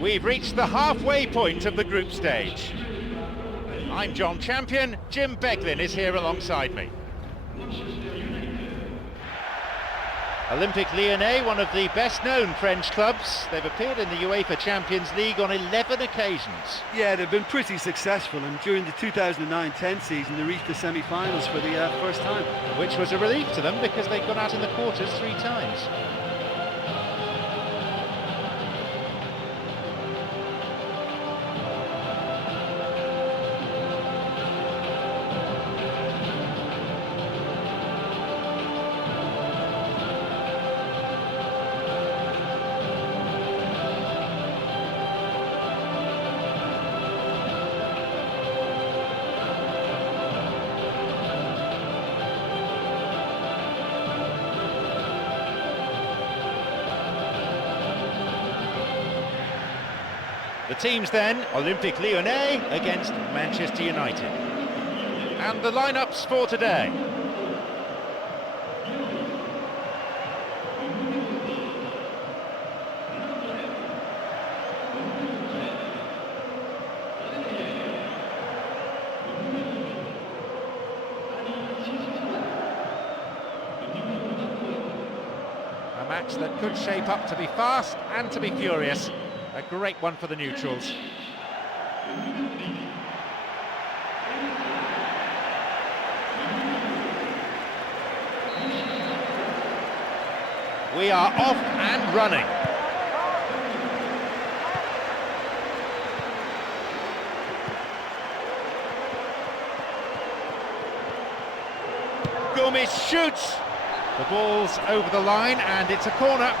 We've reached the halfway point of the group stage. I'm John Champion, Jim Beglin is here alongside me. Olympique Lyonnais, one of the best-known French clubs. They've appeared in the UEFA Champions League on 11 occasions. Yeah, they've been pretty successful, and during the 2009-10 season they reached the semi-finals for the first time. Which was a relief to them because they'd gone out in the quarters 3 times. The teams then, Olympique Lyonnais against Manchester United. And the lineups for today. A match that could shape up to be fast and to be furious. A great one for the neutrals. We are off and running. Gomes shoots. The ball's over the line and it's a corner.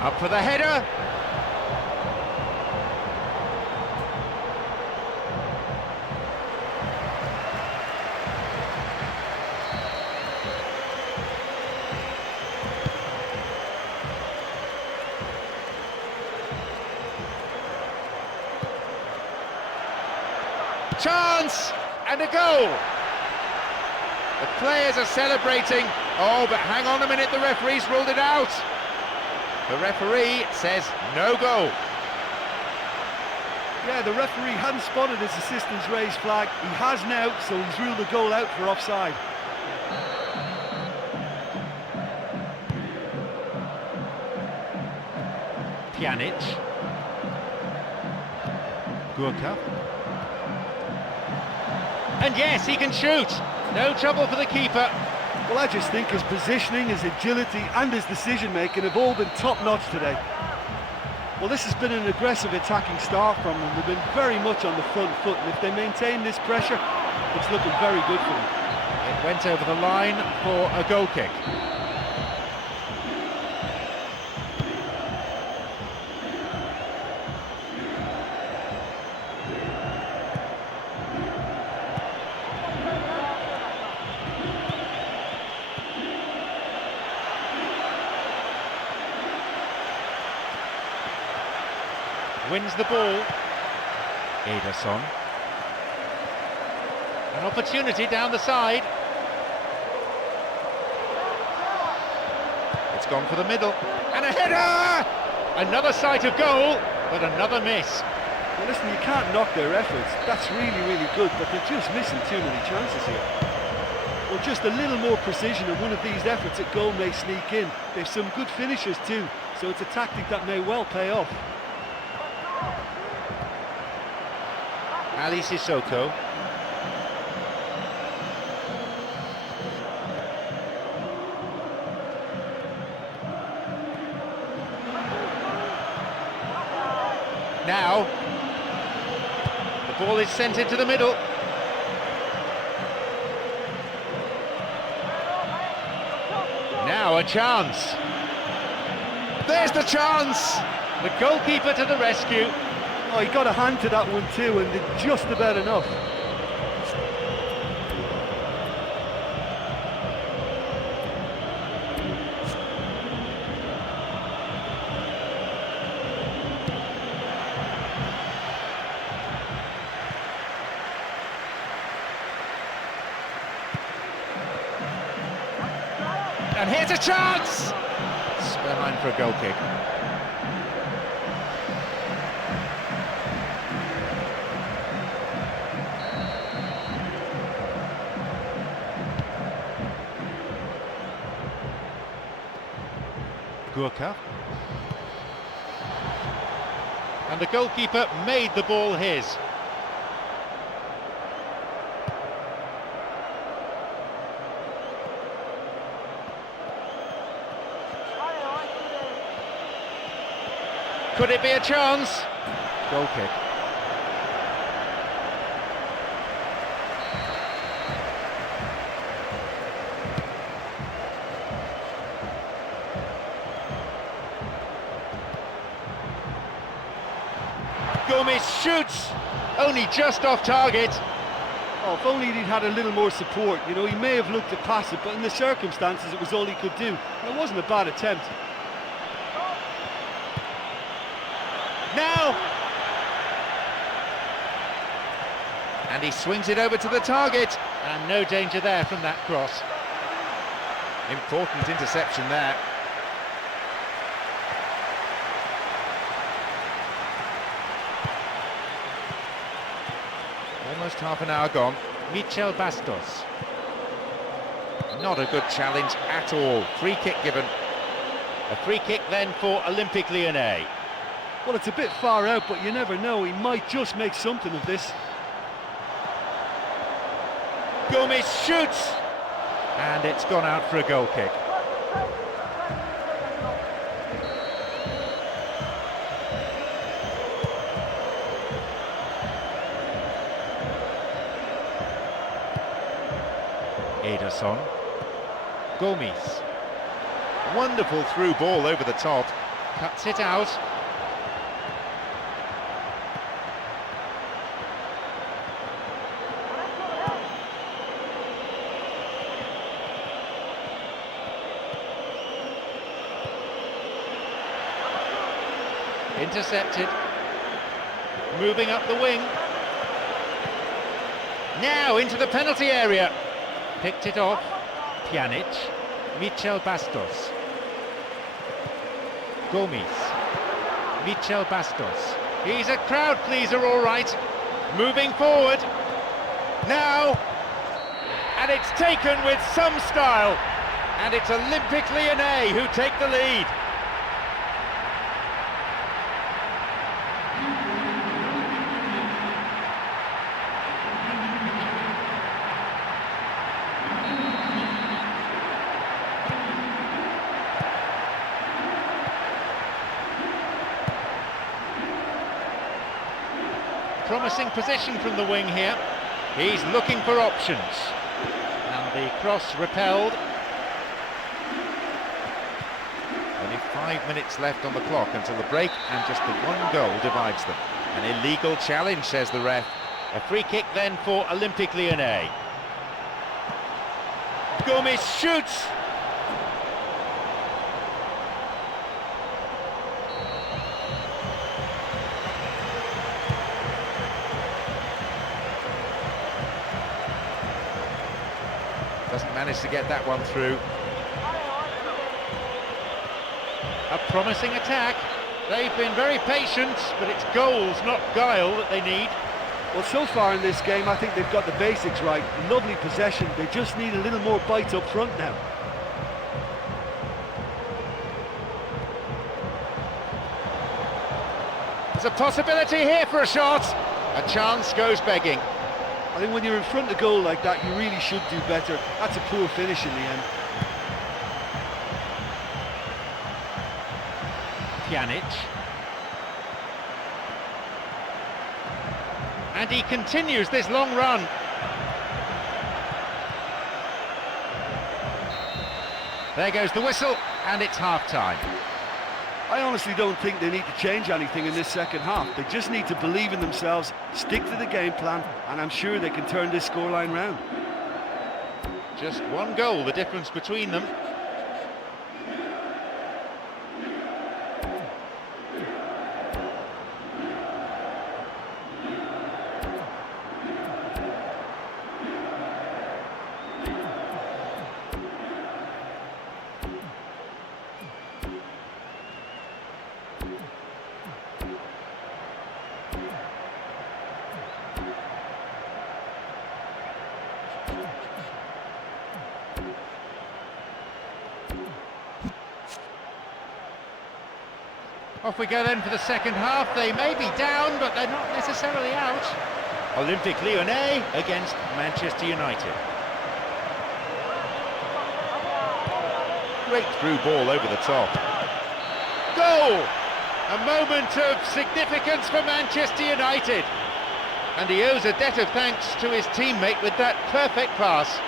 Up for the header. Chance and a goal. The players are celebrating. Oh, but hang on a minute, the referee's ruled it out. The referee says no goal. Yeah, the referee hadn't spotted his assistant's raised flag. He has now, so he's ruled the goal out for offside. Pjanic. Gurka. And yes, he can shoot. No trouble for the keeper. Well, I just think his positioning, his agility and his decision-making have all been top-notch today. Well, this has been an aggressive attacking start from them. They've been very much on the front foot, and if they maintain this pressure, it's looking very good for them. It went over the line for a goal kick. Wins the ball. Ederson. An opportunity down the side. It's gone for the middle. And a header! Another sight of goal, but another miss. Well, listen, you can't knock their efforts. That's really, really good, but they're just missing too many chances here. Well, just a little more precision in one of these efforts at goal may sneak in. They've some good finishers too, so it's a tactic that may well pay off. Ali Sissoko. Now, the ball is sent into the middle. Now a chance. There's the chance! The goalkeeper to the rescue. Oh, he got a hand to that one too, and did just about enough. And here's a chance! It's behind for a goal kick. Gurka. And the goalkeeper made the ball his. Could it be a chance? Goal kick. Gomez shoots, only just off target. Oh, if only he'd had a little more support. You know, he may have looked to pass it, but in the circumstances, it was all he could do. It wasn't a bad attempt. Now! And he swings it over to the target. And no danger there from that cross. Important interception there. Almost half an hour gone. Michel Bastos. Not a good challenge at all. Free kick given. A free kick then for Olympique Lyonnais. Well, it's a bit far out, but you never know. He might just make something of this. Gomez shoots! And it's gone out for a goal kick. Ederson. Gomes. Wonderful through ball over the top. Cuts it out. Intercepted. Moving up the wing. Now into the penalty area. Picked it off. Pjanic. Michel Bastos. Gomes. Michel Bastos. He's a crowd pleaser, all right. Moving forward. Now. And it's taken with some style. And it's Olympique Lyonnais who take the lead. Promising position from the wing here. He's looking for options. And the cross repelled. Only 5 minutes left on the clock until the break, and just the one goal divides them. An illegal challenge, says the ref. A free kick then for Olympique Lyonnais. Gomes shoots! Doesn't manage to get that one through. A promising attack. They've been very patient, but it's goals, not guile, that they need. Well, so far in this game, I think they've got the basics right. Lovely possession. They just need a little more bite up front now. There's a possibility here for a shot. A chance goes begging. I think when you're in front of goal like that, you really should do better. That's a poor finish in the end. Pjanic. And he continues this long run. There goes the whistle, and it's half-time. I honestly don't think they need to change anything in this second half. They just need to believe in themselves, stick to the game plan, and I'm sure they can turn this scoreline round. Just one goal, the difference between them. Off we go then for the second half. They may be down, but they're not necessarily out. Olympique Lyonnais against Manchester United. Great through ball over the top. Goal! A moment of significance for Manchester United. And he owes a debt of thanks to his teammate with that perfect pass.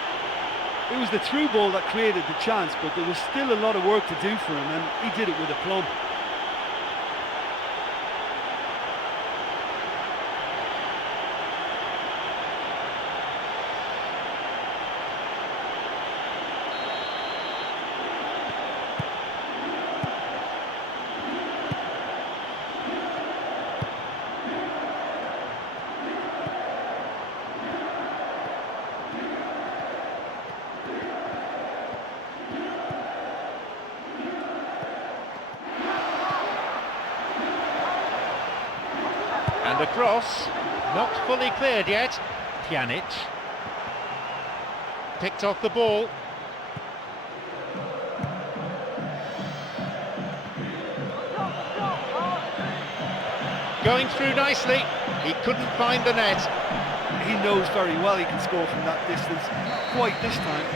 It was the through ball that created the chance, but there was still a lot of work to do for him, and he did it with aplomb. And a cross, not fully cleared yet. Pjanic picked off the ball. Going through nicely, he couldn't find the net. He knows very well he can score from that distance, not quite this time.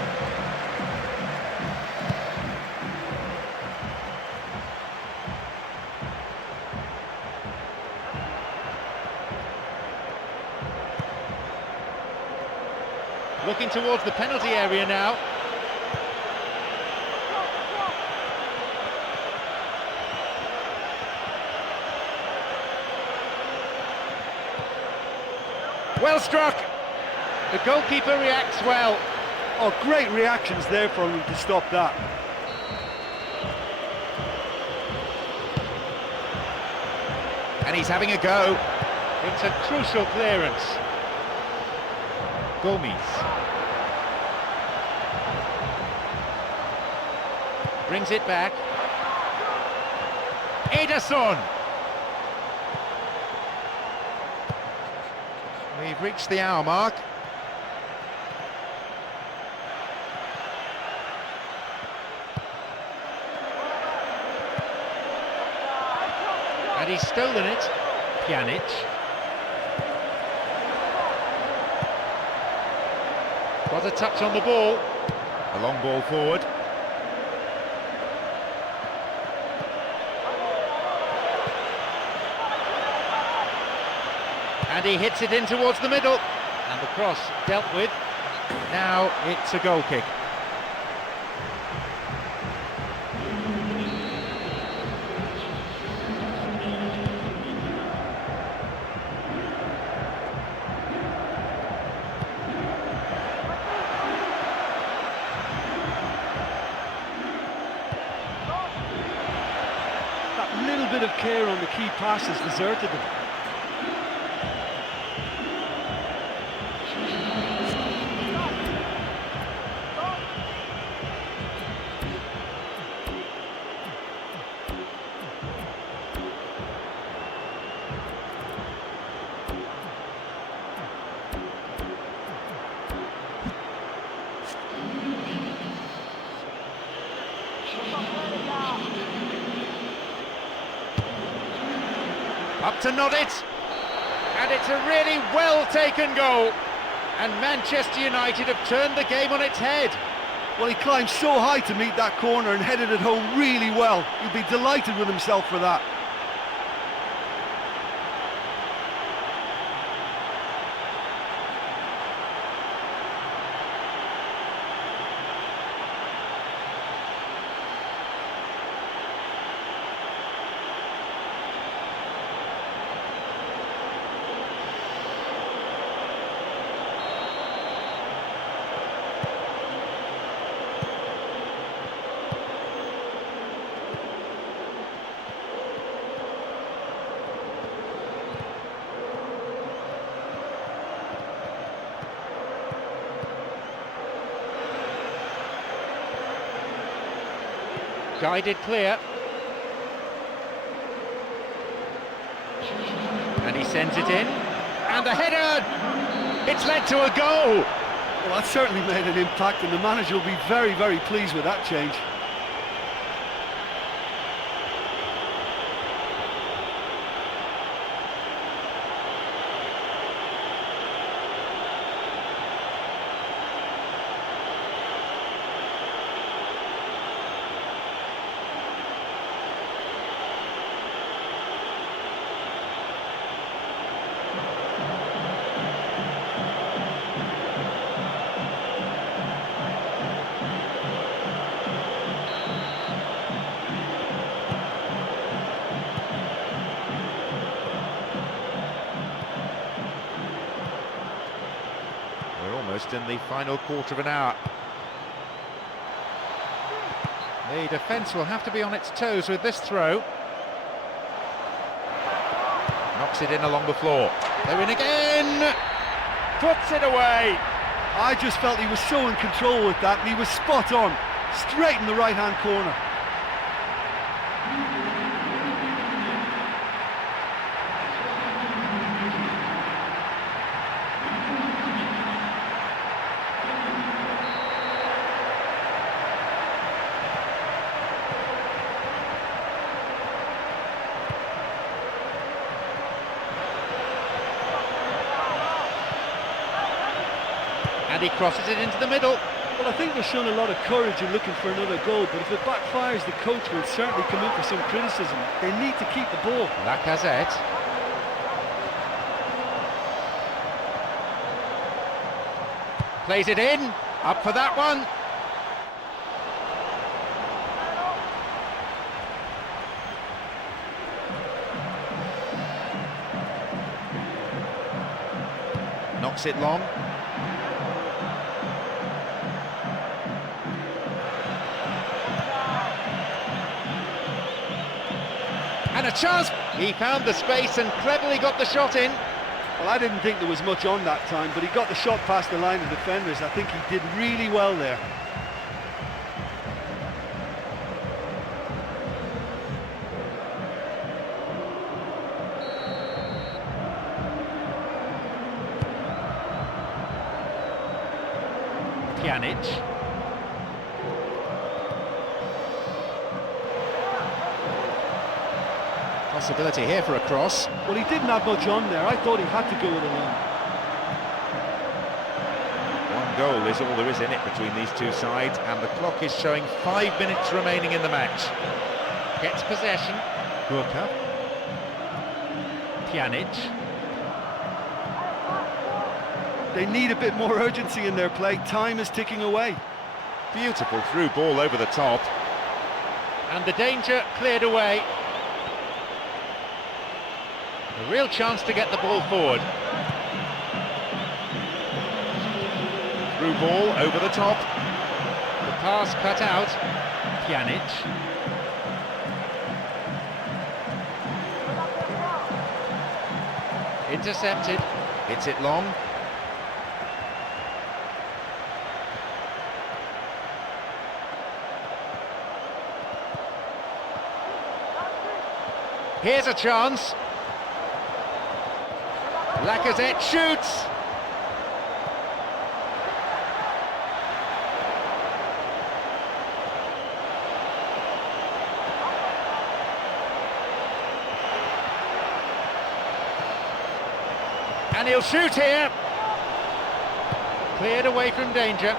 Looking towards the penalty area now. Well struck. The goalkeeper reacts well. Oh, great reactions there from him to stop that. And he's having a go. It's a crucial clearance. Gomes brings it back. Ederson. We've reached the hour mark. And he's stolen it. Pjanic. Got a touch on the ball. A long ball forward. And he hits it in towards the middle. And the cross dealt with. Now it's a goal kick. That little bit of care on the key pass has deserted them. Up to nod it, and it's a really well-taken goal, and Manchester United have turned the game on its head. Well, he climbed so high to meet that corner and headed it home really well. He'll be delighted with himself for that. Guided clear. And he sends it in. And the header! It's led to a goal! Well, that certainly made an impact, and the manager will be very, very pleased with that change. in the final quarter of an hour. The defence will have to be on its toes with this throw. Knocks it in along the floor. They're in again! Puts it away! I just felt he was so in control with that, and he was spot on, straight in the right-hand corner. And he crosses it into the middle. Well, I think they're showing a lot of courage in looking for another goal, but if it backfires, the coach will certainly come in for some criticism. They need to keep the ball. Lacazette. Plays it in. Up for that one. Knocks it long. And a chance! He found the space and cleverly got the shot in. Well, I didn't think there was much on that time, but he got the shot past the line of defenders. I think he did really well there. Pjanic. Possibility here for a cross. Well, he didn't have much on there. I thought he had to go it alone. One goal is all there is in it between these two sides, and the clock is showing 5 minutes remaining in the match. Gets possession. Gurka. Pjanic. They need a bit more urgency in their play. Time is ticking away. Beautiful through ball over the top. And the danger cleared away. A real chance to get the ball forward. Through ball over the top. The pass cut out. Pjanic. Intercepted. Hits it long. Here's a chance. Lacazette shoots. And he'll shoot here. Cleared away from danger.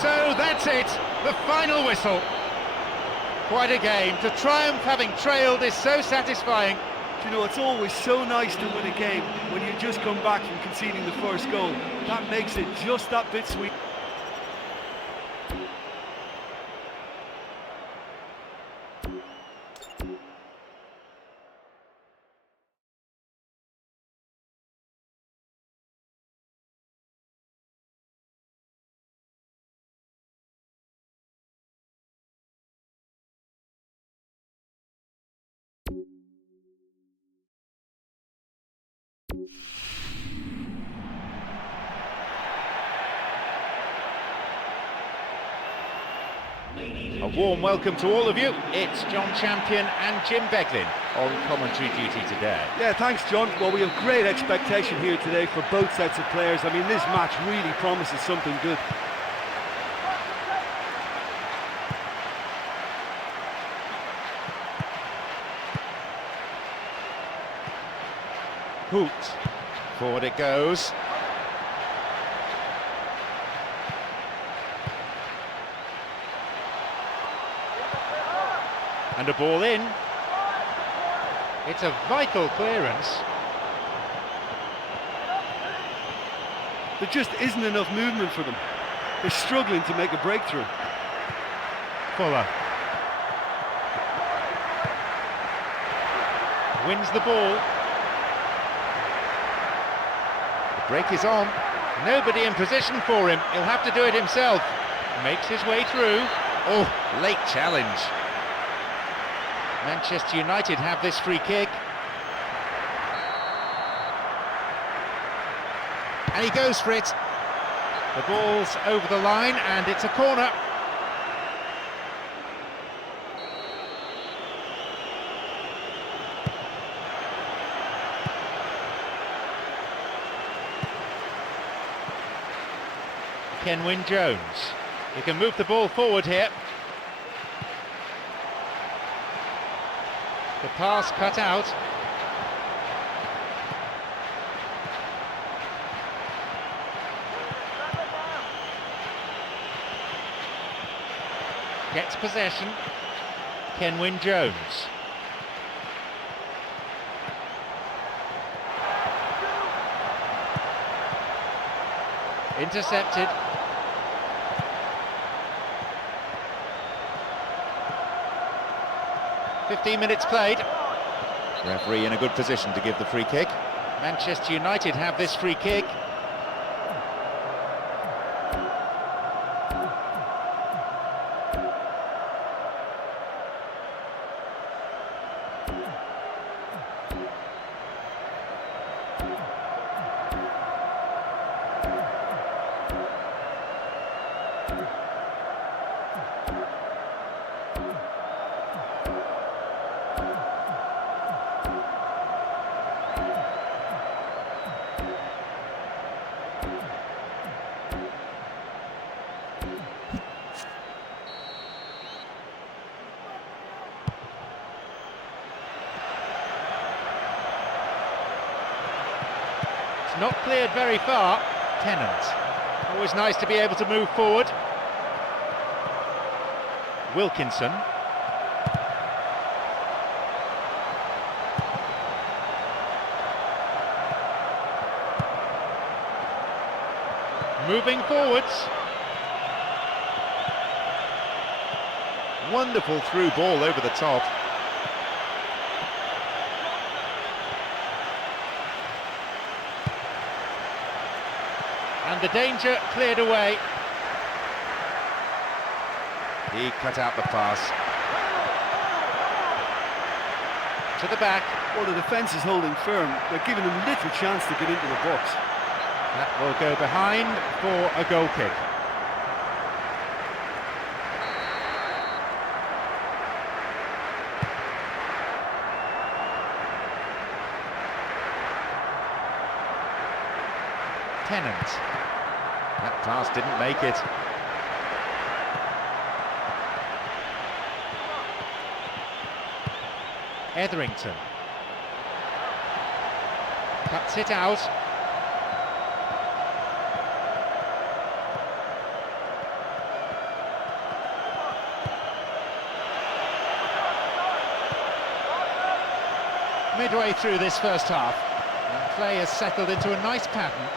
So that's it, the final whistle. Quite a game. To triumph having trailed is so satisfying. Do you know, it's always so nice to win a game when you just come back from conceding the first goal. That makes it just that bit sweet. A warm welcome to all of you. It's John Champion and Jim Beglin on commentary duty today. Yeah, thanks, John. Well, we have great expectation here today for both sets of players. I mean, this match really promises something good. Hoot. Forward it goes. And a ball in. It's a vital clearance. There just isn't enough movement for them. They're struggling to make a breakthrough. Fuller. Wins the ball. The break is on. Nobody in position for him. He'll have to do it himself. Makes his way through. Oh, late challenge. Manchester United have this free kick. And he goes for it. The ball's over the line and it's a corner. Kenwyne Jones. He can move the ball forward here. The pass cut out. Gets possession. Kenwyne Jones. Intercepted. "15 minutes played." Referee in a good position to give the free kick. Manchester United have this free kick. Not cleared very far. Tennant. Always nice to be able to move forward. Wilkinson. Moving forwards. Wonderful through ball over the top. And the danger cleared away. He cut out the pass. To the back. Well, the defence is holding firm. They're giving them little chance to get into the box. That will go behind for a goal kick. Tennant. That pass didn't make it. Etherington. Cuts it out. Midway through this first half, and play has settled into a nice pattern.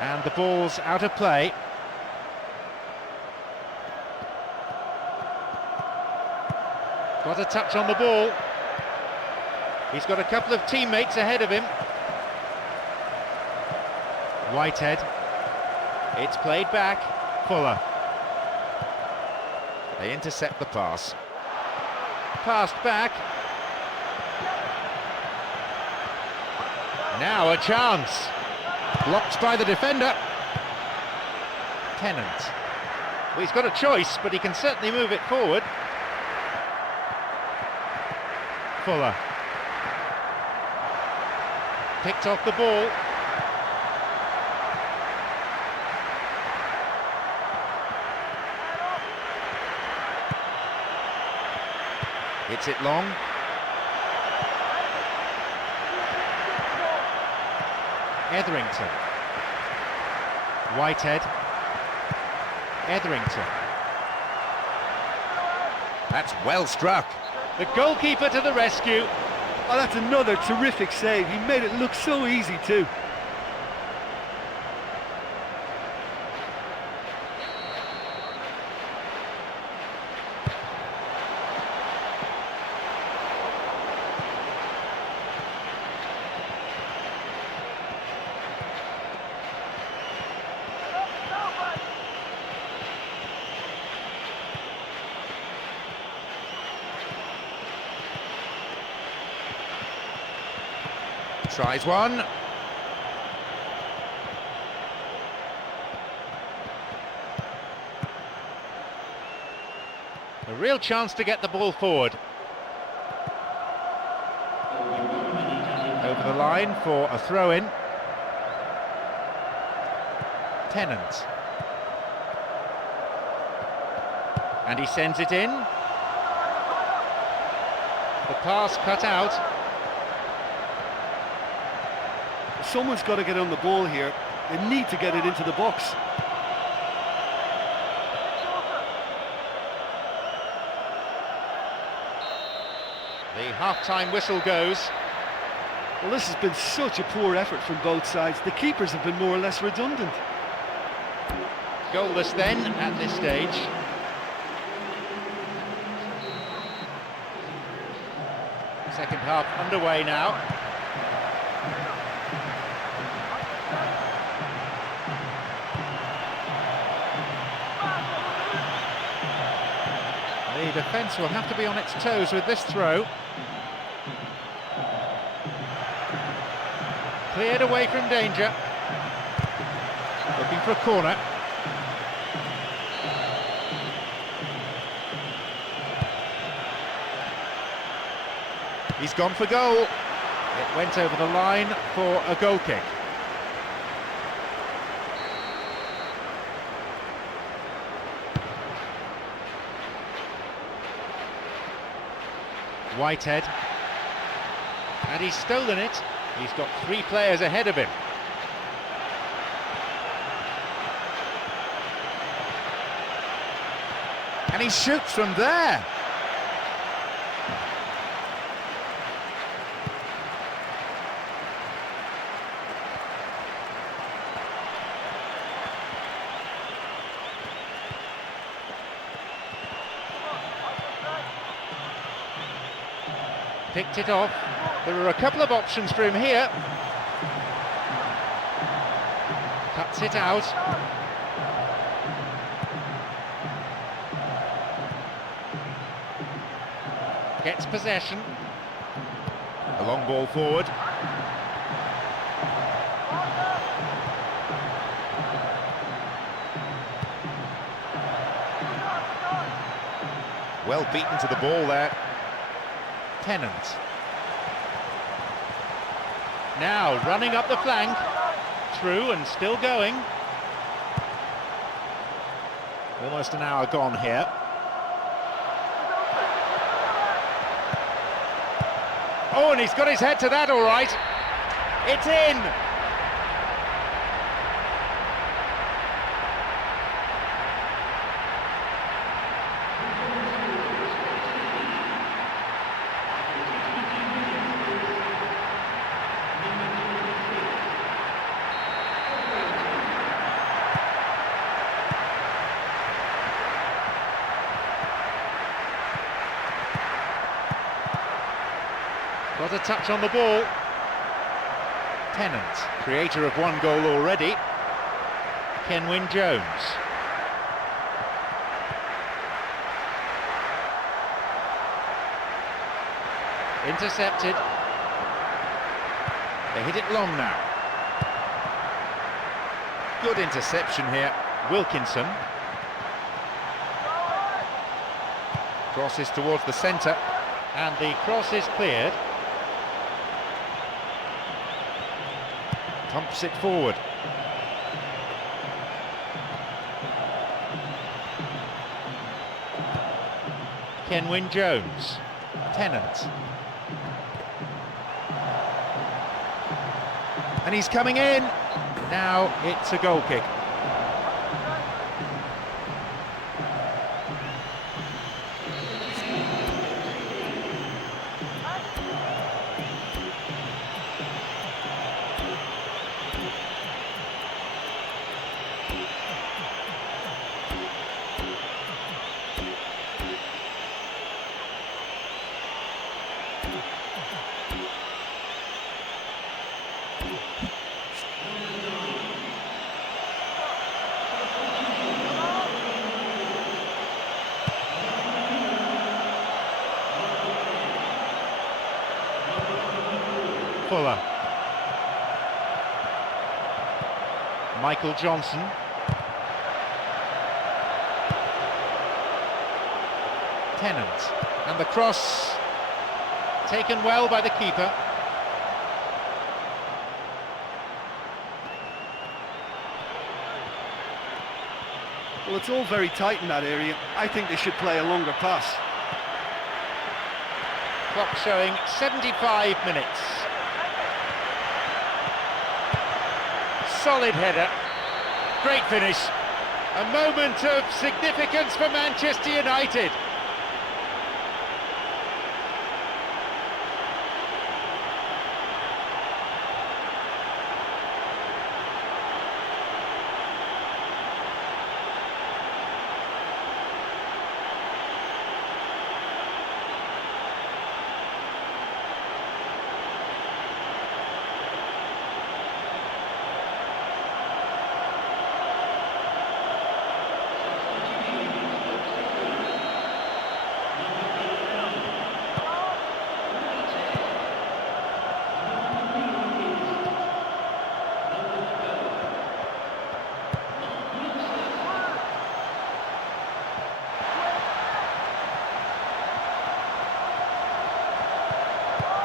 And the ball's out of play. Got a touch on the ball. He's got a couple of teammates ahead of him. Whitehead. It's played back. Fuller. They intercept the pass. Passed back. Now a chance. Blocked by the defender. Tennant. Well, he's got a choice, but he can certainly move it forward. Fuller. Picked off the ball. Hits it long. Etherington. Whitehead. Etherington. That's well struck. The goalkeeper to the rescue. Oh, that's another terrific save. He made it look so easy too. tries one. A real chance to get the ball forward. Over the line for a throw-in. Tennant. And he sends it in. The pass cut out. Someone's got to get on the ball here. They need to get it into the box. The half-time whistle goes. Well, this has been such a poor effort from both sides. The keepers have been more or less redundant. Goalless then at this stage. Second half underway now. The defence will have to be on its toes with this throw. Cleared away from danger. Looking for a corner. He's gone for goal. It went over the line for a goal kick. Whitehead. And he's stolen it. He's got 3 players ahead of him. And he shoots from there. Picked it off. There are a couple of options for him here. Cuts it out. Gets possession. A long ball forward. Well beaten to the ball there. Tennant. Now running up the flank, through and still going. Almost an hour gone here. Oh, and he's got his head to that all right. It's in! Got a touch on the ball. Tennant, creator of 1 goal already. Kenwyne Jones. Intercepted. They hit it long now. Good interception here. Wilkinson. Crosses towards the centre. And the cross is cleared. Pumps it forward. Kenwyne Jones. Tennant. And he's coming in. Now it's a goal kick. Fuller. Michael Johnson. Tennant. And the cross taken well by the keeper. Well, it's all very tight in that area. I think they should play a longer pass. Clock showing 75 minutes. Solid header. Great finish. A moment of significance for Manchester United.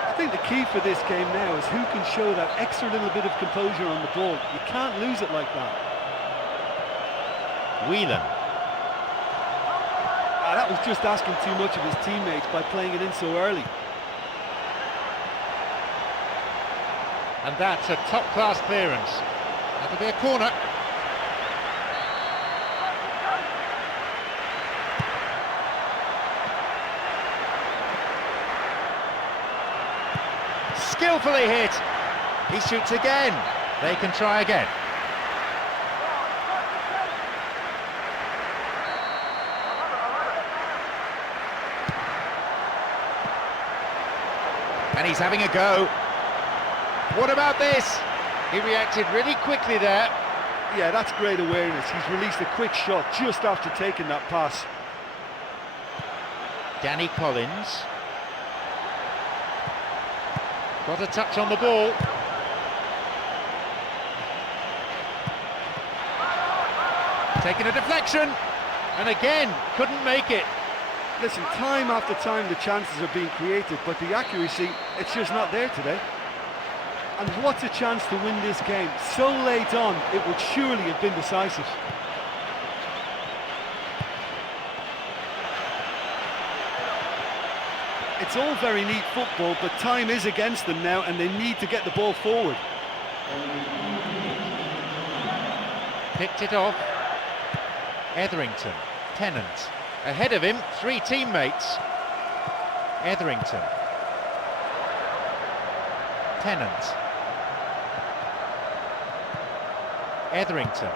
I think the key for this game now is who can show that extra little bit of composure on the ball. You can't lose it like that. Whelan. That was just asking too much of his teammates by playing it in so early. And that's a top-class clearance. That'll be a corner. Skillfully hit. He shoots again. They can try again. And he's having a go. What about this? He reacted really quickly there. Yeah, that's great awareness. He's released a quick shot just after taking that pass. Danny Collins. Got a touch on the ball. Taking a deflection. And again, couldn't make it. Listen, time after time the chances are being created, but the accuracy, it's just not there today. And what's a chance to win this game? So late on, it would surely have been decisive. It's all very neat football, but time is against them now, and they need to get the ball forward. Picked it off. Etherington. Tennant. Ahead of him, three teammates. Etherington. Tennant. Etherington.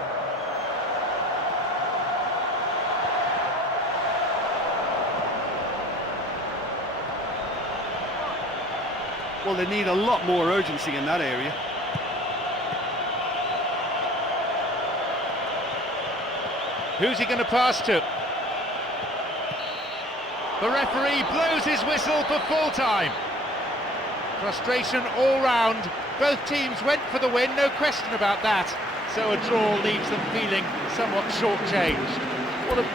Well, they need a lot more urgency in that area. Who's he going to pass to? The referee blows his whistle for full time. Frustration all round. Both teams went for the win, no question about that. So a draw leaves them feeling somewhat shortchanged. What a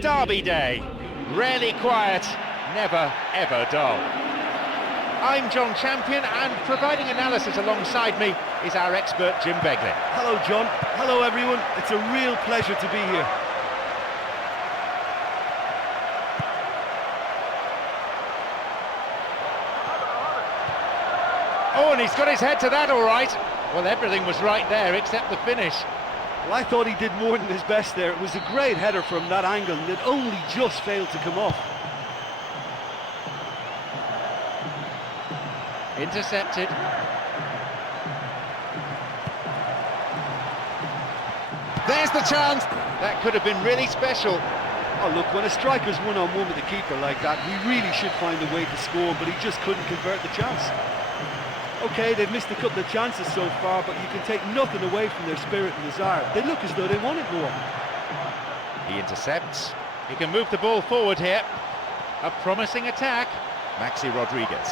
Derby day, rarely quiet, never ever dull. I'm John Champion, and providing analysis alongside me is our expert Jim Beglin. Hello, John. Hello, everyone. It's a real pleasure to be here. Oh, and he's got his head to that all right. Well, everything was right there except the finish. Well, I thought he did more than his best there. It was a great header from that angle, and it only just failed to come off. Intercepted. There's the chance. That could have been really special. Oh, look, when a striker's one-on-one with a keeper like that, he really should find a way to score, but he just couldn't convert the chance. OK, they've missed a couple of chances so far, but you can take nothing away from their spirit and desire. They look as though they want it more. He intercepts. He can move the ball forward here. A promising attack. Maxi Rodriguez.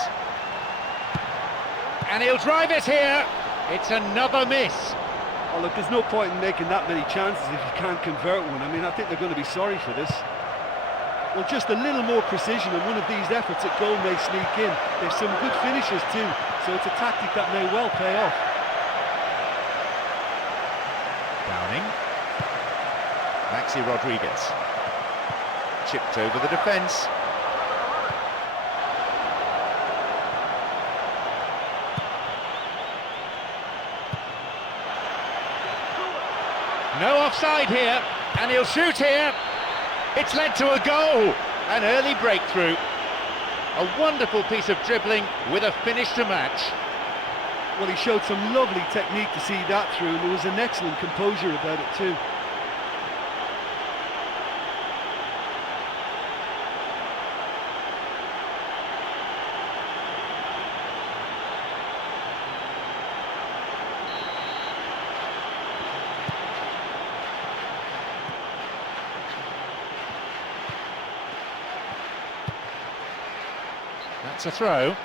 And he'll drive it here. It's another miss. Oh, look, there's no point in making that many chances if you can't convert one. I mean, I think they're going to be sorry for this. Well, just a little more precision in one of these efforts at goal may sneak in. There's some good finishers too, so it's a tactic that may well pay off. Downing. Maxi Rodriguez. Chipped over the defence. No offside here, and he'll shoot here. It's led to a goal, an early breakthrough. A wonderful piece of dribbling with a finish to match. Well, he showed some lovely technique to see that through, and there was an excellent composure about it too. That's a throw.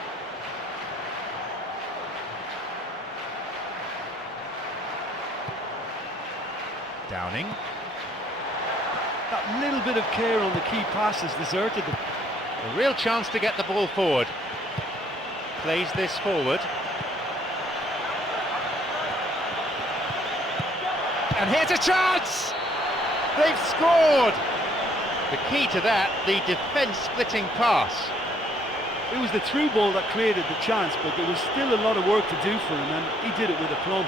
Downing. That little bit of care on the key pass has deserted them. A real chance to get the ball forward. Plays this forward. And here's a chance! They've scored! The key to that, the defence-splitting pass. It was the through ball that created the chance, but there was still a lot of work to do for him, and he did it with aplomb.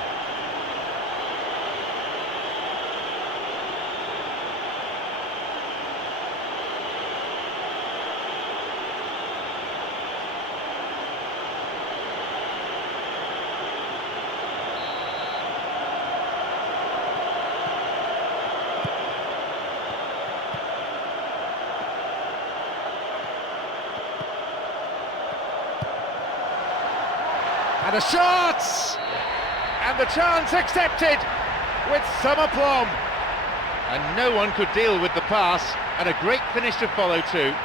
And a shot! And the chance accepted with some aplomb. And no one could deal with the pass, and a great finish to follow too.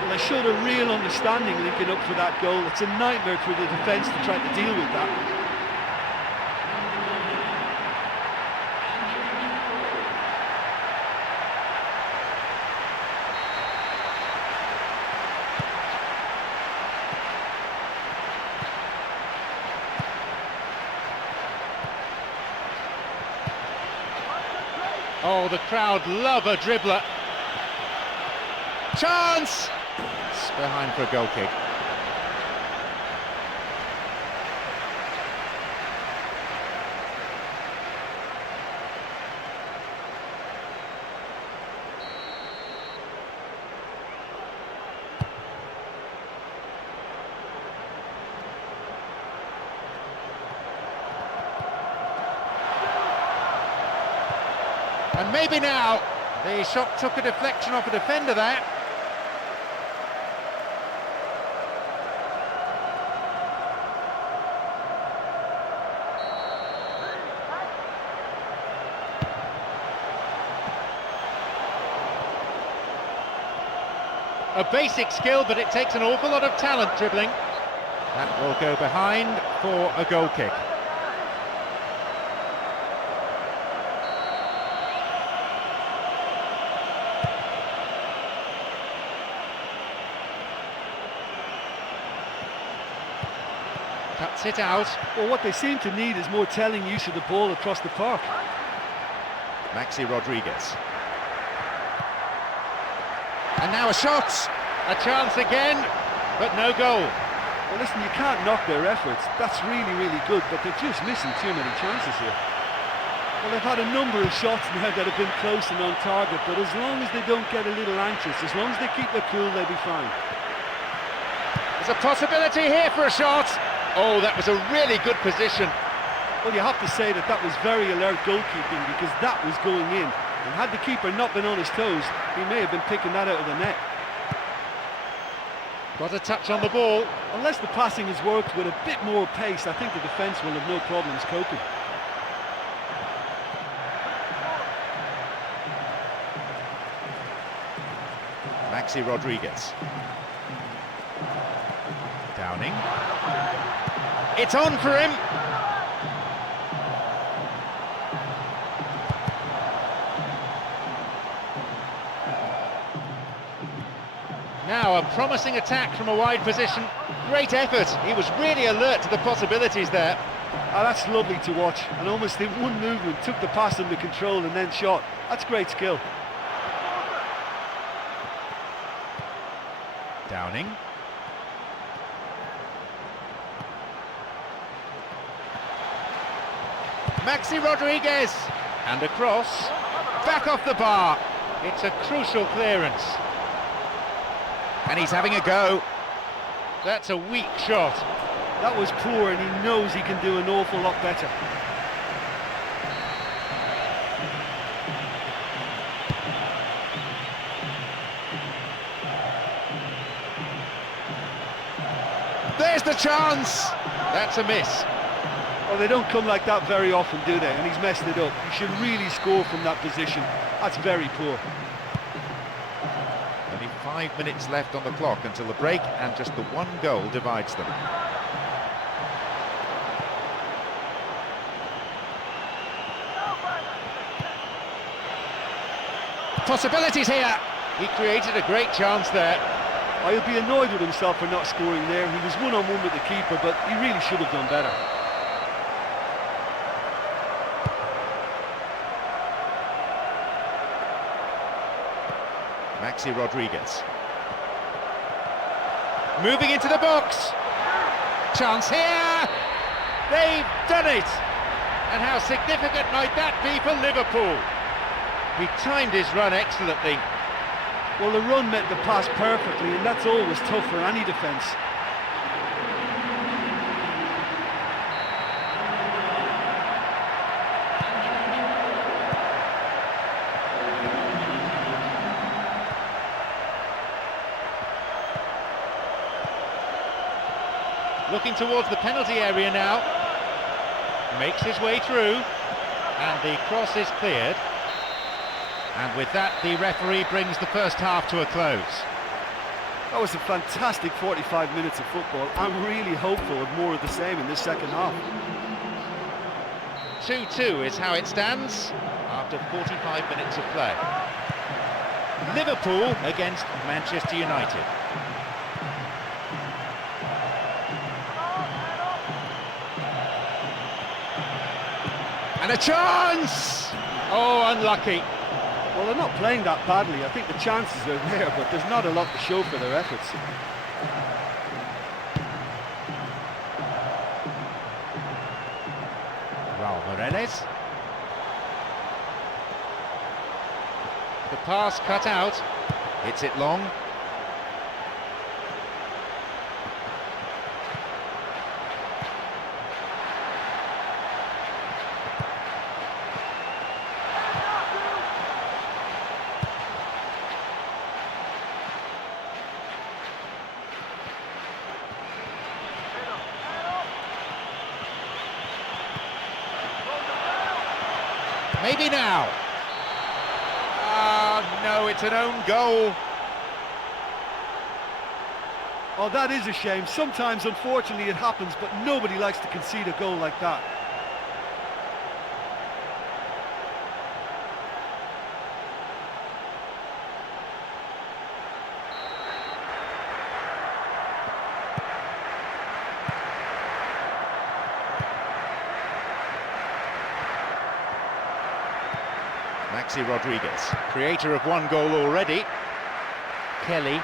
Well, they showed a real understanding linking up for that goal. It's a nightmare for the defence to try to deal with that. Oh, the crowd love a dribbler. Chance! It's behind for a goal kick. And maybe now, the shot took a deflection off a defender there. A basic skill, but it takes an awful lot of talent dribbling. That will go behind for a goal kick. Cuts it out. Well, what they seem to need is more telling use of the ball across the park. Maxi Rodriguez. And now a shot! A chance again, but no goal. Well, listen, you can't knock their efforts. That's really, really good, but they're just missing too many chances here. Well, they've had a number of shots now that have been close and on target, but as long as they don't get a little anxious, as long as they keep their cool, they'll be fine. There's a possibility here for a shot. Oh, that was a really good position. Well, you have to say that that was very alert goalkeeping, because that was going in. And had the keeper not been on his toes, he may have been picking that out of the net. Got a touch on the ball. Unless the passing has worked with a bit more pace, I think the defence will have no problems coping. Maxi Rodriguez. Downing. It's on for him. Now a promising attack from a wide position. Great effort. He was really alert to the possibilities there. Ah, that's lovely to watch. And almost in one movement took the pass under control and then shot. That's great skill. Downing. Maxi Rodriguez. And a cross. Back off the bar. It's a crucial clearance. And he's having a go. That's a weak shot. That was poor, and he knows he can do an awful lot better. There's the chance. That's a miss. Well, they don't come like that very often, do they? And he's messed it up. He should really score from that position. That's very poor. Only 5 minutes left on the clock until the break, and just the one goal divides them. Possibilities here. He created a great chance there. Oh, he'll be annoyed with himself for not scoring there. He was one-on-one with the keeper, but he really should have done better. Maxi Rodriguez. Moving into the box. Chance here. They've done it. And how significant might that be for Liverpool? He timed his run excellently. Well, the run met the pass perfectly, and that's always tough for any defence. Looking towards the penalty area now. Makes his way through. And the cross is cleared. And with that, the referee brings the first half to a close. That was a fantastic 45 minutes of football. I'm really hopeful of more of the same in this second half. 2-2 is how it stands after 45 minutes of play. Liverpool against Manchester United. And a chance! Oh, unlucky. Well, they're not playing that badly. I think the chances are there, but there's not a lot to show for their efforts. Moreles. The pass cut out. Hits it long. Maybe now. Ah, no, it's an own goal. Oh, that is a shame. Sometimes, unfortunately, it happens, but nobody likes to concede a goal like that. Maxi Rodriguez, creator of one goal already. Kelly.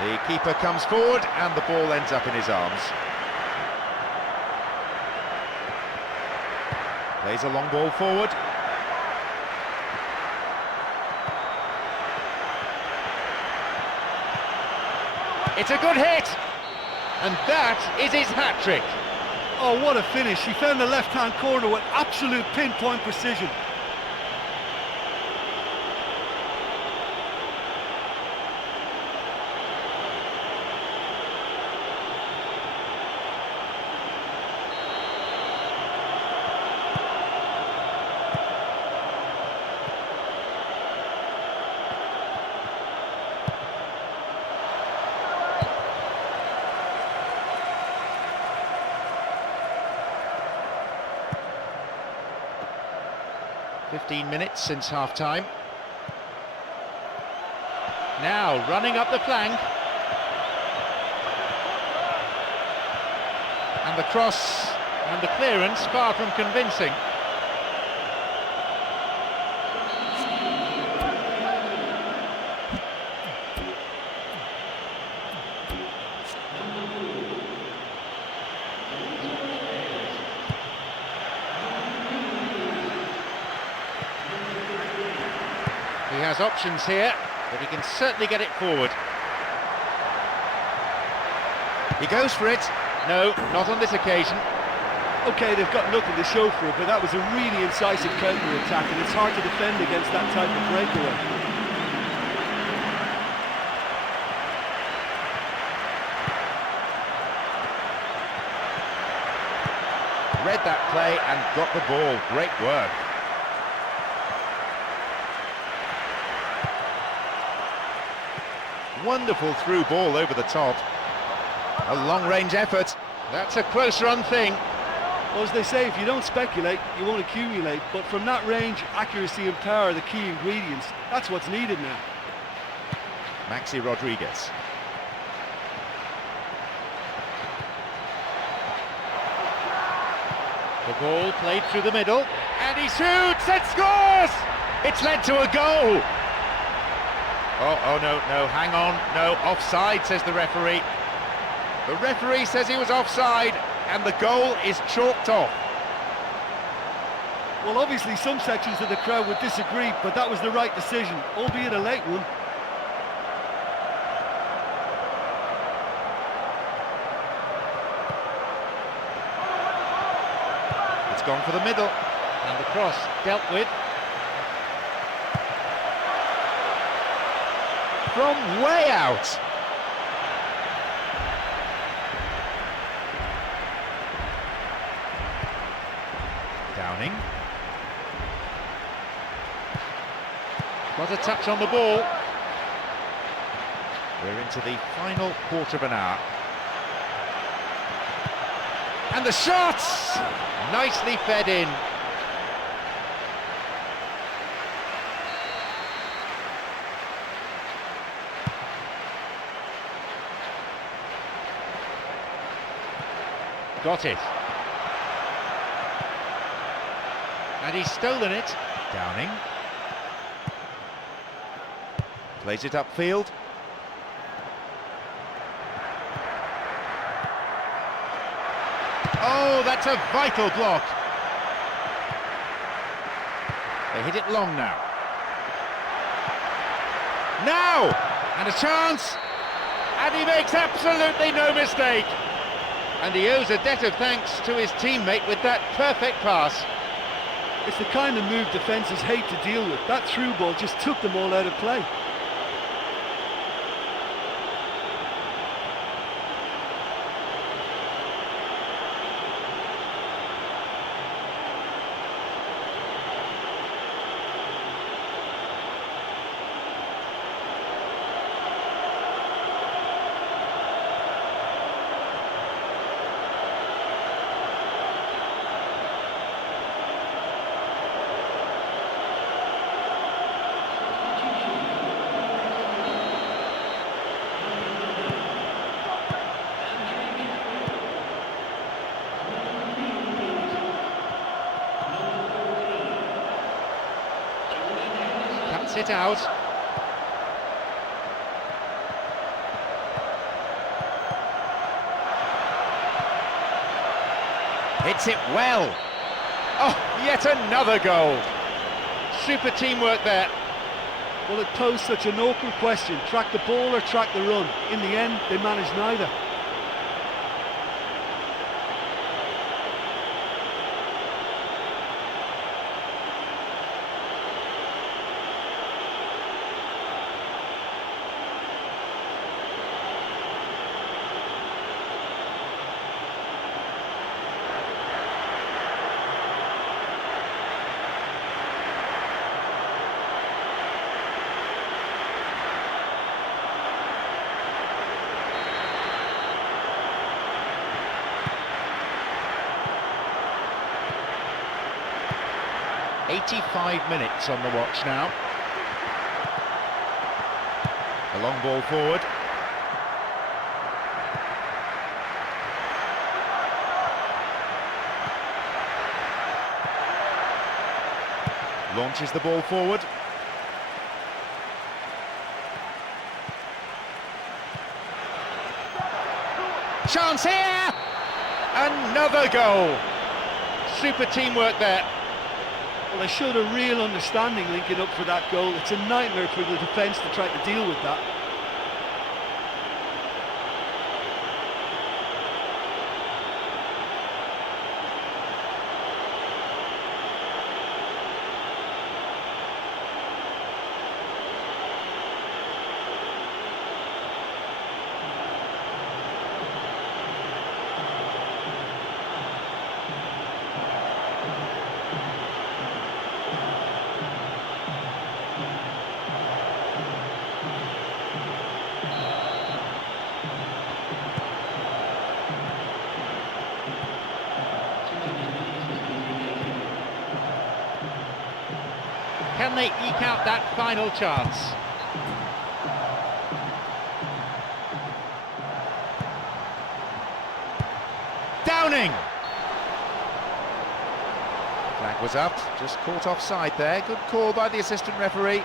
The keeper comes forward and the ball ends up in his arms. Plays a long ball forward. It's a good hit! And that is his hat-trick. Oh, what a finish. He found the left-hand corner with absolute pinpoint precision. "15 minutes since half-time. Now running up the flank. And the cross and the clearance far from convincing. He has options here, but he can certainly get it forward. He goes for it. No, not on this occasion. OK, they've got nothing to show for it, but that was a really incisive counter-attack, and it's hard to defend against that type of breakaway. Read that play and got the ball. Great work. Wonderful through ball over the top. A long-range effort. That's a close run thing. Well, as they say, if you don't speculate, you won't accumulate. But from that range, accuracy and power are the key ingredients. That's what's needed now. Maxi Rodriguez. The ball played through the middle. And he shoots and scores! It's led to a goal. Oh, no, hang on. No, offside, says the referee. The referee says he was offside, and the goal is chalked off. Well, obviously some sections of the crowd would disagree, but that was the right decision, albeit a late one. It's gone for the middle, and the cross dealt with. From way out. Got a touch on the ball. We're into the final quarter of an hour. And the shots! Nicely fed in. Got it. And he's stolen it. Downing. Plays it upfield. Oh, that's a vital block. They hit it long now. Now! And a chance! And he makes absolutely no mistake. And he owes a debt of thanks to his teammate with that perfect pass. It's the kind of move defences hate to deal with. That through ball just took them all out of play. It out. Hits it well. Oh, yet another goal. Super teamwork there. Well, it posed such an awkward question. Track the ball or track the run? In the end, they managed neither. "85 minutes on the watch now. A long ball forward. Launches the ball forward. Chance here! Another goal! Super teamwork there. Well, they showed a real understanding linking up for that goal. It's a nightmare for the defence to try to deal with that. Can they eke out that final chance? Downing! Flag was up, just caught offside there. Good call by the assistant referee.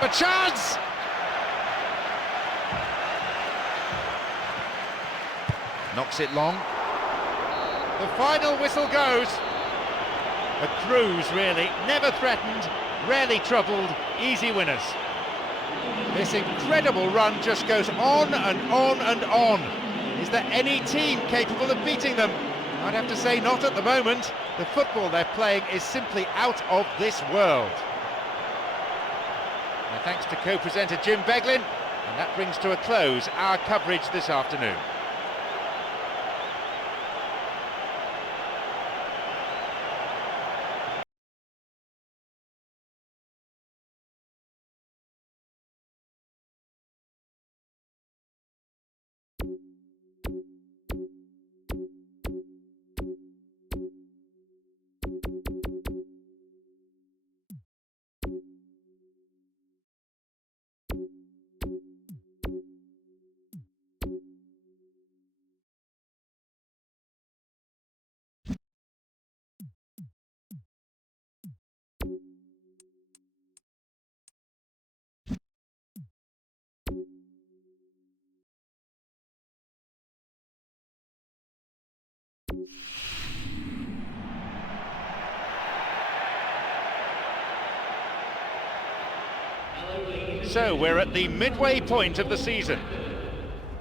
A chance! Knocks it long. The final whistle goes. A cruise, really. Never threatened, rarely troubled, easy winners. This incredible run just goes on and on and on. Is there any team capable of beating them? I'd have to say not at the moment. The football they're playing is simply out of this world. My thanks to co-presenter Jim Beglin. And that brings to a close our coverage this afternoon. So we're at the midway point of the season.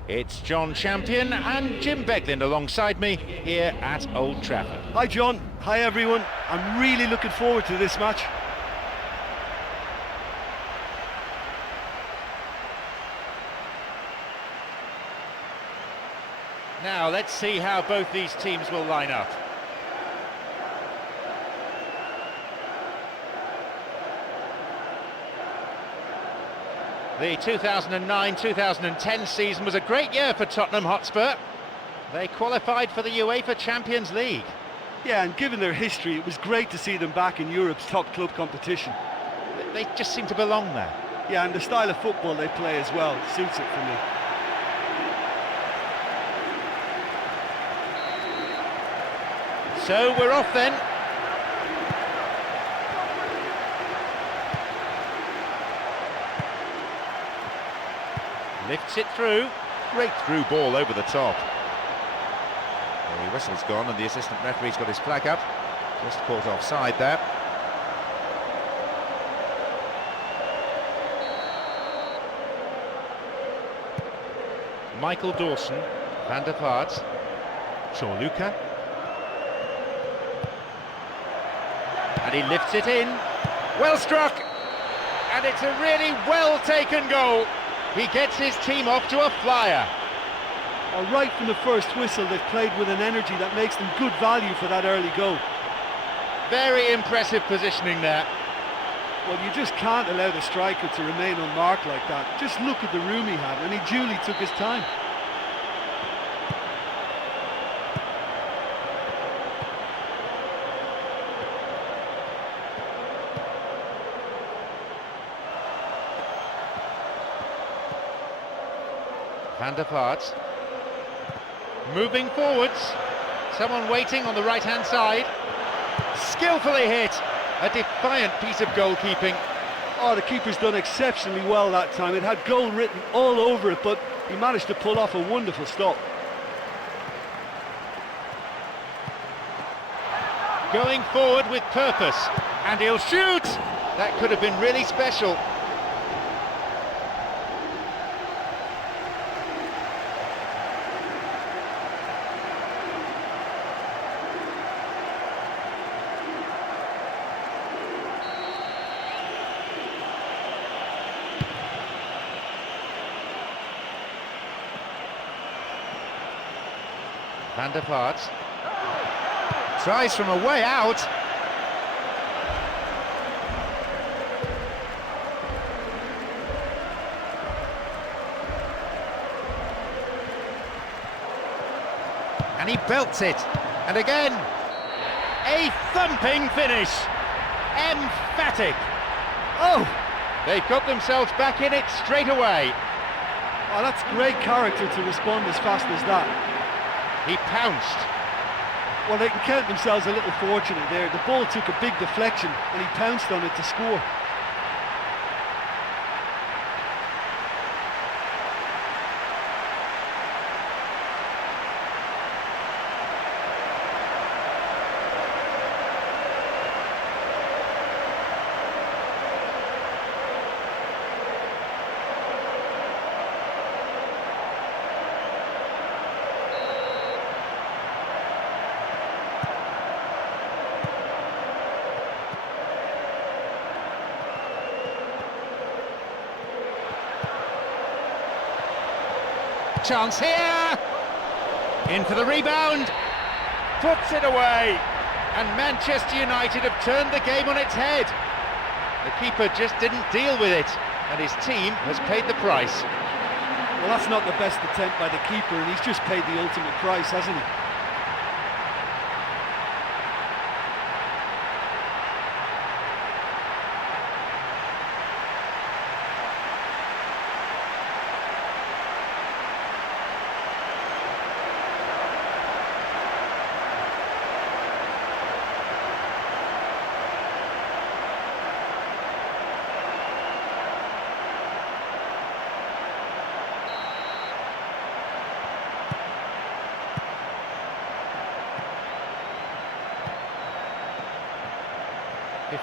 It's John Champion and Jim Beglin alongside me here at Old Trafford. Hi John, hi everyone. I'm really looking forward to this match. Now let's see how both these teams will line up. The 2009-2010 season was a great year for Tottenham Hotspur. They qualified for the UEFA Champions League. Yeah, and given their history, it was great to see them back in Europe's top club competition. They just seem to belong there. Yeah, and the style of football they play as well suits it for me. So we're off then. Lifts it through. Great through ball over the top. The whistle's gone and the assistant referee's got his flag up. Just caught offside there. Michael Dawson, Van der Vaart, Luca. And he lifts it in. Well struck! And it's a really well-taken goal. He gets his team off to a flyer. Right from the first whistle, they've played with an energy that makes them good value for that early goal. Very impressive positioning there. Well, you just can't allow the striker to remain unmarked like that. Just look at the room he had, and he duly took his time. Van der Vaart. Moving forwards. Someone waiting on the right-hand side. Skillfully hit. A defiant piece of goalkeeping. Oh, the keeper's done exceptionally well that time. It had goal written all over it, but he managed to pull off a wonderful stop. Going forward with purpose. And he'll shoot! That could have been really special. Van der Vaart tries from a way out. And he belts it. And again, a thumping finish. Emphatic. Oh! They've got themselves back in it straight away. Oh, that's great character to respond as fast as that. He pounced. Well, they can count themselves a little fortunate there. The ball took a big deflection and he pounced on it to score. chance here! In for the rebound, puts it away, and Manchester United have turned the game on its head. The keeper just didn't deal with it, and his team has paid the price. Well, that's not the best attempt by the keeper, and he's just paid the ultimate price, hasn't he?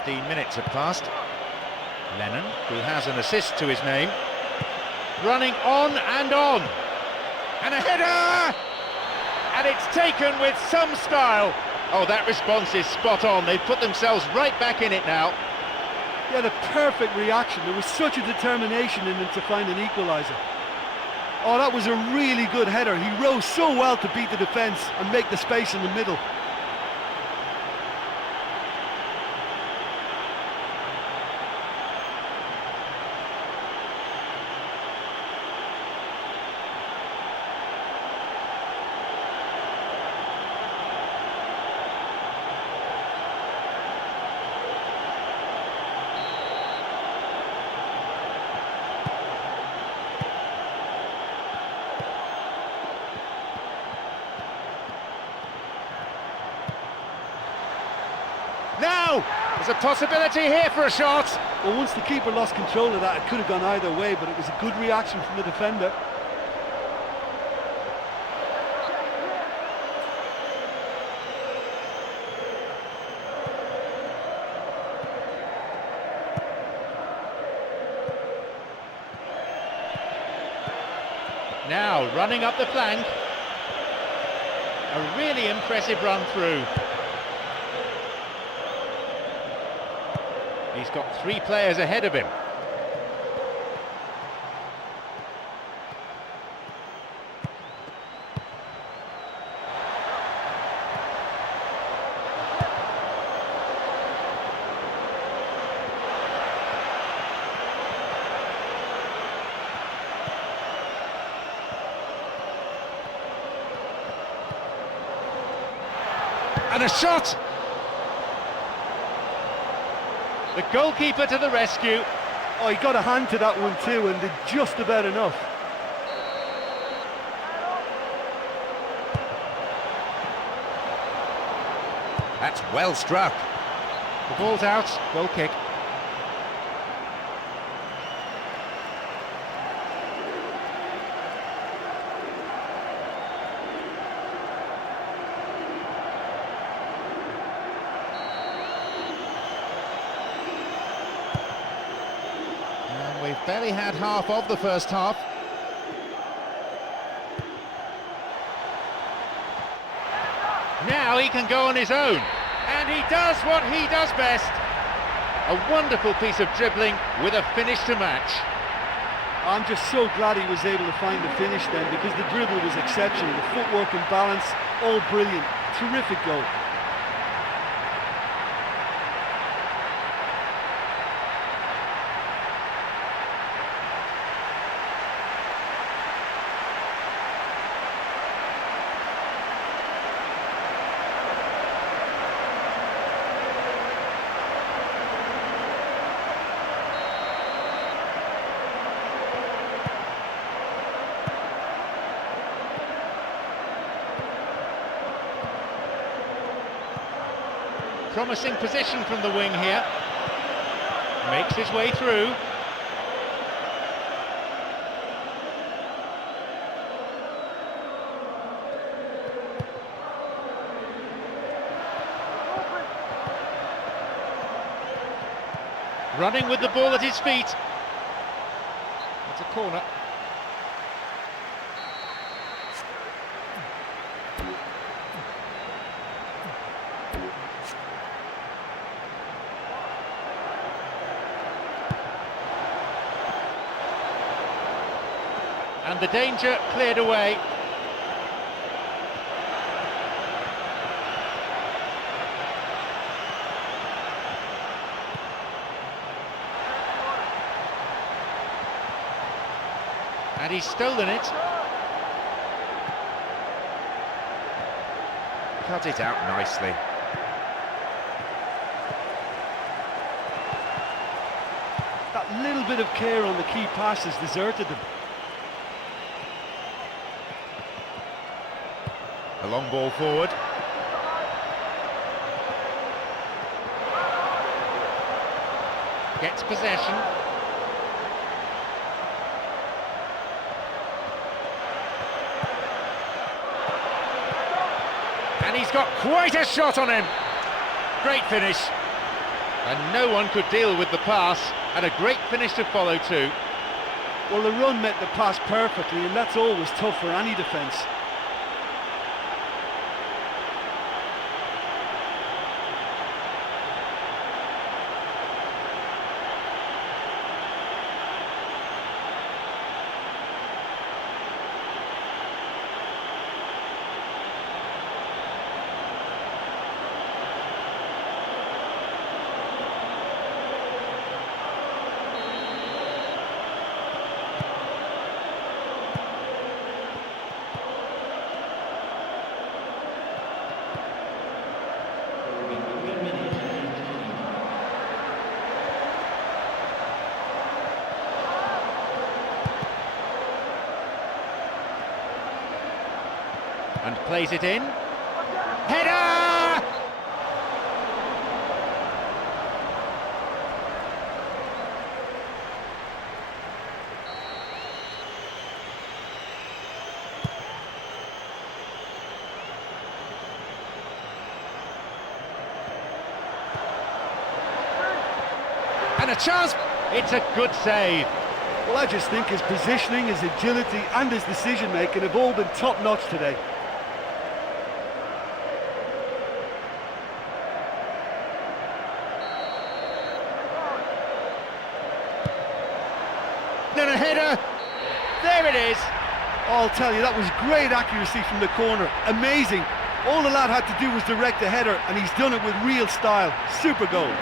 Minutes have passed. Lennon, who has an assist to his name, running on, and a header, and it's taken with some style. Oh, that response is spot on. They've put themselves right back in it now. He had a perfect reaction. There was such a determination in him to find an equaliser. Oh, that was a really good header. He rose so well to beat the defence and make the space in the middle. Now, there's a possibility here for a shot. Well, once the keeper lost control of that, it could have gone either way, but it was a good reaction from the defender. Now, running up the flank. A really impressive run through. He's got 3 players ahead of him. And a shot! The goalkeeper to the rescue. Oh, he got a hand to that one too and did just about enough. That's well struck. The ball's out, goal kick. We've barely had half of the first half. Now he can go on his own, and he does what he does best. A wonderful piece of dribbling with a finish to match. I'm just so glad he was able to find the finish then, because the dribble was exceptional. The footwork and balance, all brilliant. Terrific goal. Promising position from the wing here. Makes his way through. Running with the ball at his feet. It's a corner. And the danger cleared away. And he's stolen it. Cut it out nicely. That little bit of care on the key pass has deserted them. A long ball forward. Gets possession. And he's got quite a shot on him. Great finish. And no one could deal with the pass, and a great finish to follow too. Well, the run met the pass perfectly, and that's always tough for any defence. And plays it in. Header! And a chance. It's a good save. Well, I just think his positioning, his agility and his decision-making have all been top-notch today. And a header. There it is. Oh, I'll tell you, that was great accuracy from the corner. Amazing. All the lad had to do was direct the header, and he's done it with real style. Super goal.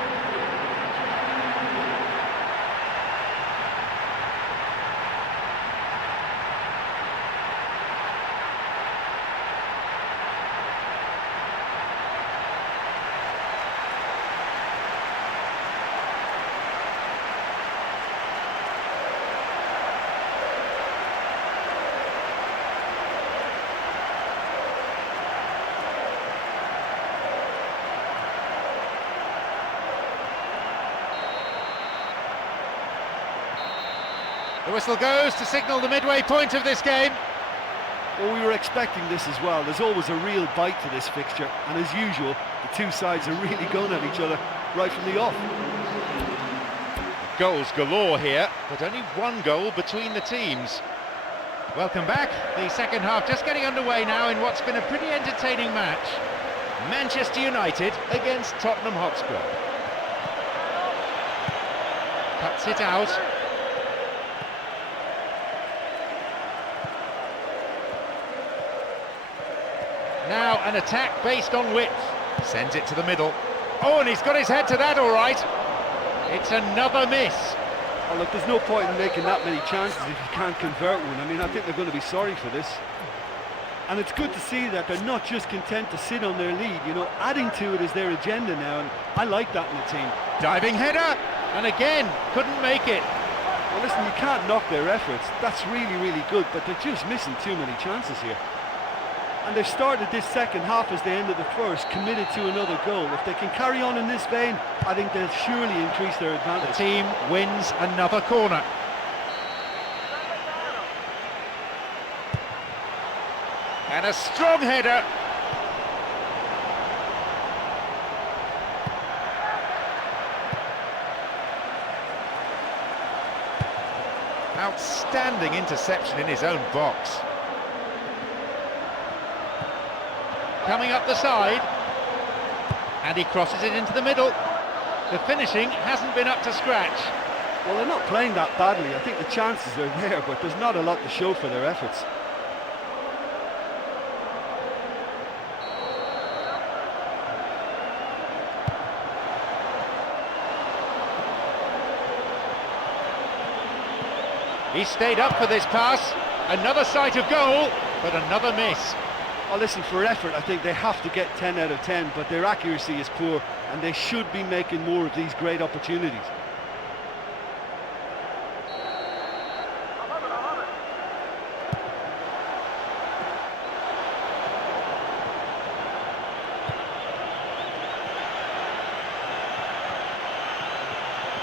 The whistle goes to signal the midway point of this game. Well, we were expecting this as well. There's always a real bite to this fixture, and as usual, the two sides are really going at each other right from the off. Goals galore here, but only one goal between the teams. Welcome back. The second half just getting underway now in what's been a pretty entertaining match. Manchester United against Tottenham Hotspur. Cuts it out. Now an attack based on width. Sends it to the middle. Oh, and he's got his head to that all right. It's another miss. Oh, look, there's no point in making that many chances if you can't convert one. I mean, I think they're going to be sorry for this. And it's good to see that they're not just content to sit on their lead, you know, adding to it is their agenda now, and I like that in the team. Diving header, and again, couldn't make it. Well, listen, you can't knock their efforts. That's really, really good, but they're just missing too many chances here. And they've started this second half as they ended the first, committed to another goal. If they can carry on in this vein, I think they'll surely increase their advantage. The team wins another corner. And a strong header. Outstanding interception in his own box. Coming up the side, and he crosses it into the middle. The finishing hasn't been up to scratch. Well, they're not playing that badly. I think the chances are there, but there's not a lot to show for their efforts. He stayed up for this pass. Another sight of goal, but another miss. Oh, listen, for effort, I think they have to get 10 out of 10, but their accuracy is poor, and they should be making more of these great opportunities.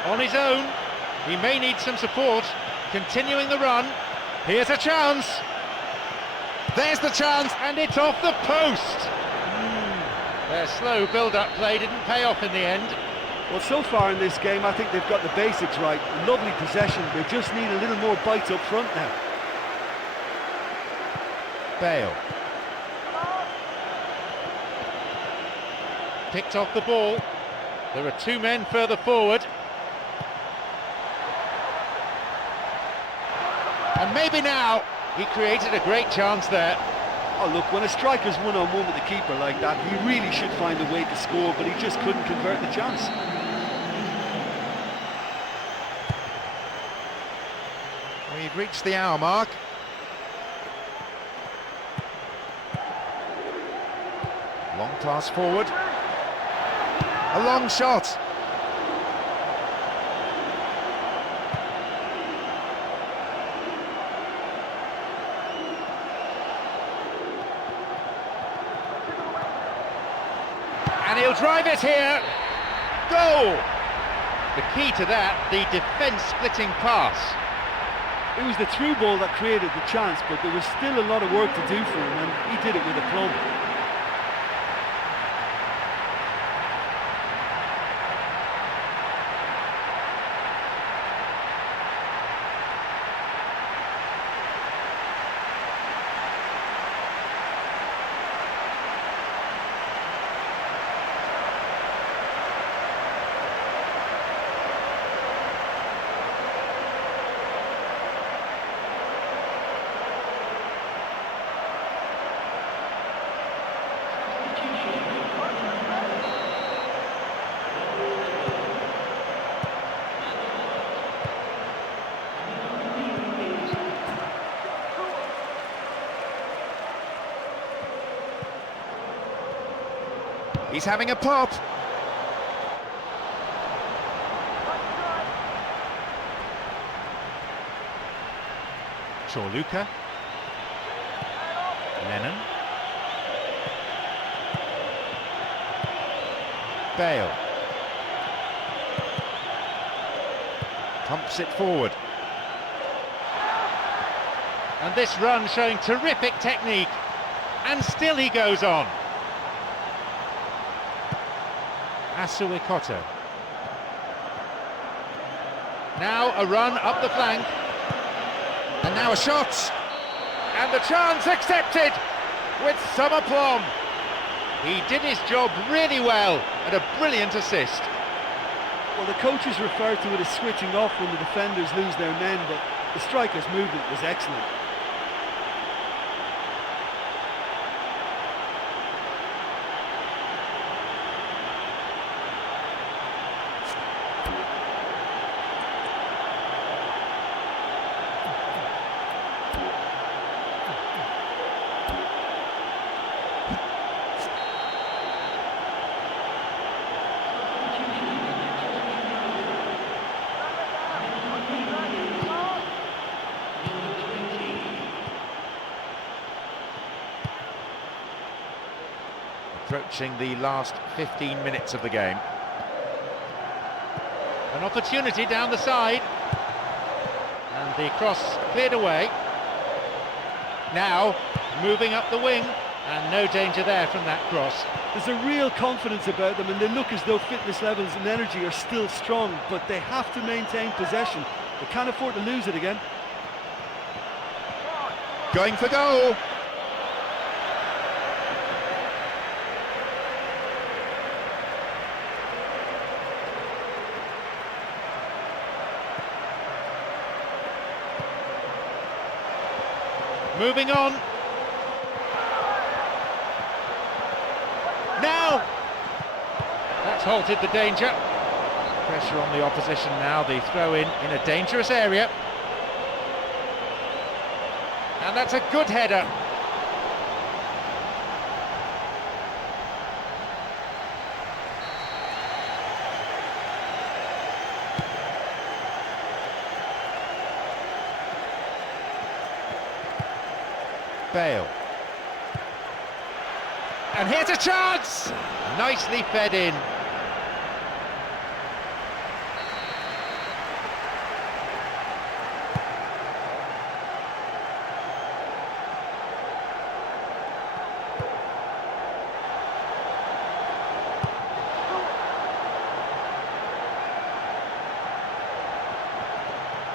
On his own, he may need some support. Continuing the run. Here's a chance. There's the chance, and it's off the post. Their slow build-up play didn't pay off in the end. Well, so far in this game, I think they've got the basics right. Lovely possession. They just need a little more bite up front now. Bale. Picked off the ball. There are two men further forward. And maybe now, he created a great chance there. Oh look, when a striker's one-on-one with the keeper like that, he really should find a way to score, but he just couldn't convert the chance. We've reached the hour mark. Long pass forward. A long shot. And he'll drive it here. Goal! The key to that, the defence-splitting pass. It was the through ball that created the chance, but there was still a lot of work to do for him, and he did it with aplomb. He's having a pop. Luka. Lennon. Bale. Pumps it forward. And this run showing terrific technique. And still he goes on. Asuikoto. Now a run up the flank. And now a shot. And the chance accepted with some aplomb. He did his job really well and a brilliant assist. Well, the coaches refer to it as switching off when the defenders lose their men, but the striker's movement was excellent. Approaching the last 15 minutes of the game. An opportunity down the side. And the cross cleared away. Now, moving up the wing. And no danger there from that cross. There's a real confidence about them, and they look as though fitness levels and energy are still strong, but they have to maintain possession. They can't afford to lose it again. Going for goal. Moving on. Now! That's halted the danger. Pressure on the opposition now, the throw in a dangerous area. And that's a good header. Bale. And here's a chance! Nicely fed in.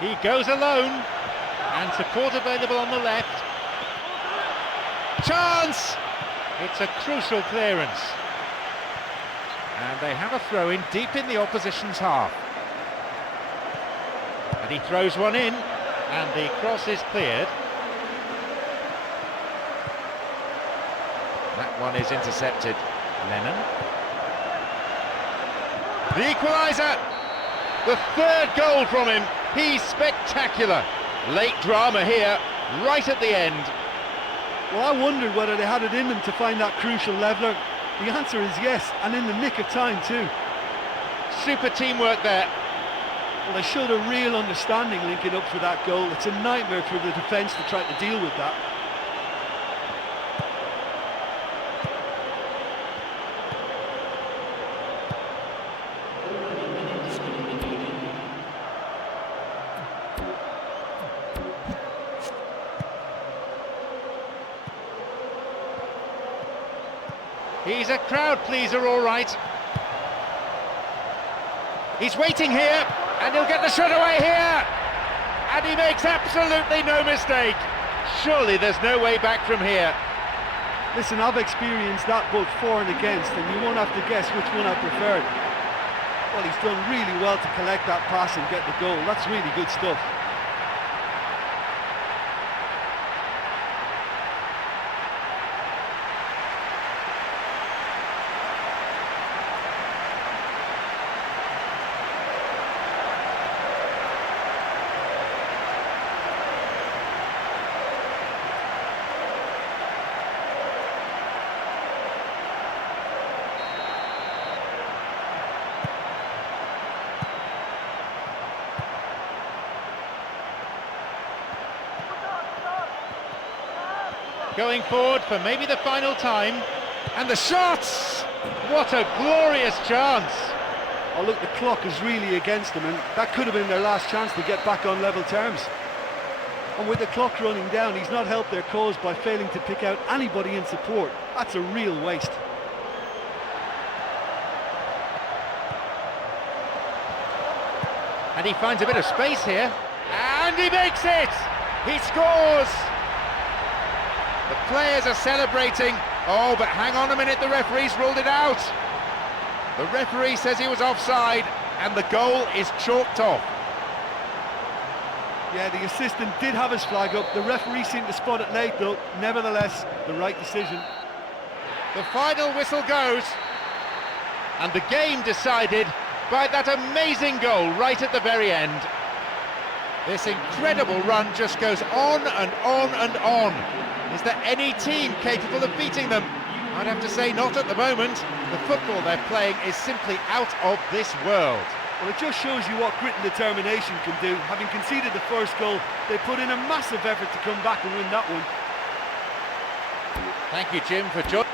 He goes alone, and support available on the left. Chance! It's a crucial clearance. And they have a throw-in deep in the opposition's half. And he throws one in, and the cross is cleared. That one is intercepted. Lennon. The equaliser! The third goal from him. He's spectacular. Late drama here, right at the end. Well, I wondered whether they had it in them to find that crucial leveller. The answer is yes, and in the nick of time too. Super teamwork there. Well, they showed a real understanding linking up for that goal. It's a nightmare for the defence to try to deal with that. He's a crowd pleaser, all right. He's waiting here, and he'll get the shot away here. And he makes absolutely no mistake. Surely there's no way back from here. Listen, I've experienced that both for and against, and you won't have to guess which one I preferred. Well, he's done really well to collect that pass and get the goal. That's really good stuff. Going forward for maybe the final time. And the shots! What a glorious chance! Oh look, the clock is really against them, and that could have been their last chance to get back on level terms. And with the clock running down, he's not helped their cause by failing to pick out anybody in support. That's a real waste. And he finds a bit of space here. And he makes it! He scores! The players are celebrating. Oh, but hang on a minute, the referee's ruled it out. The referee says he was offside, and the goal is chalked off. Yeah, the assistant did have his flag up. The referee seemed to spot it late, though. Nevertheless, the right decision. The final whistle goes, and the game decided by that amazing goal right at the very end. This incredible run just goes on and on and on. Is there any team capable of beating them? I'd have to say not at the moment. The football they're playing is simply out of this world. Well, it just shows you what grit and determination can do. Having conceded the first goal, they put in a massive effort to come back and win that one. Thank you, Jim, for joining.